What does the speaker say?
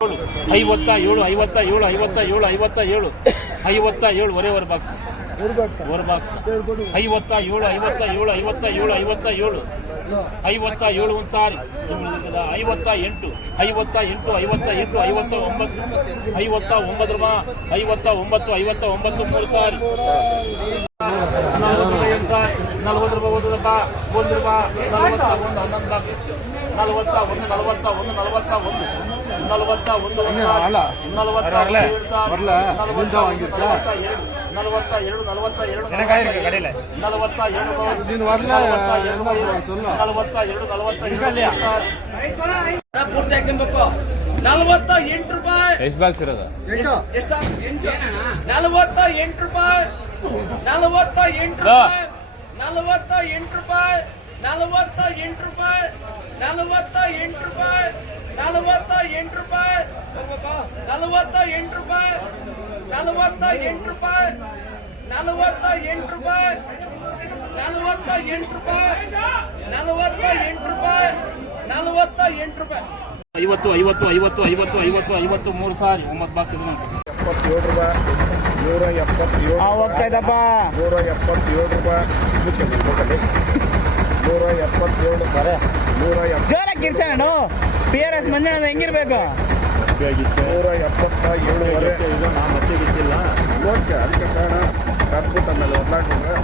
57 ಒರೆ box 57 ಒಂದು ಸಾರಿ 58 ಮೂರು ಸಾರಿ 40 ರೂಪಾಯಿ ಓದದಪ್ಪ 1 ರೂಪಾಯಿ 53 ಸಾರಿ 9 ಬಾಕ್ಸ್ 77 ರೂಪಾಯಿ 177 ಹೋಗ್ತಾಯಿದ್ದಪ್ಪ 177 ರೂಪಾಯಿ 177 ಬರೇ 170 ಜೋರಾಗಿ ಕಿರ್ಸೋಣ PRS ಮಂಜಣ್ಣ ಹೆಂಗಿರ್ಬೇಕು 177 ಈಗ ನಾನು ಮತ್ತೆ ಬಿಟ್ಟಿಲ್ಲ ಓಕೆ ಅದಕ್ಕೆ ಕಾರಣ ಕರ್ಬಿಟ್ಟು ಆಮೇಲೆ ಒದ್ದಾಡ್ಬಿಟ್ರೆ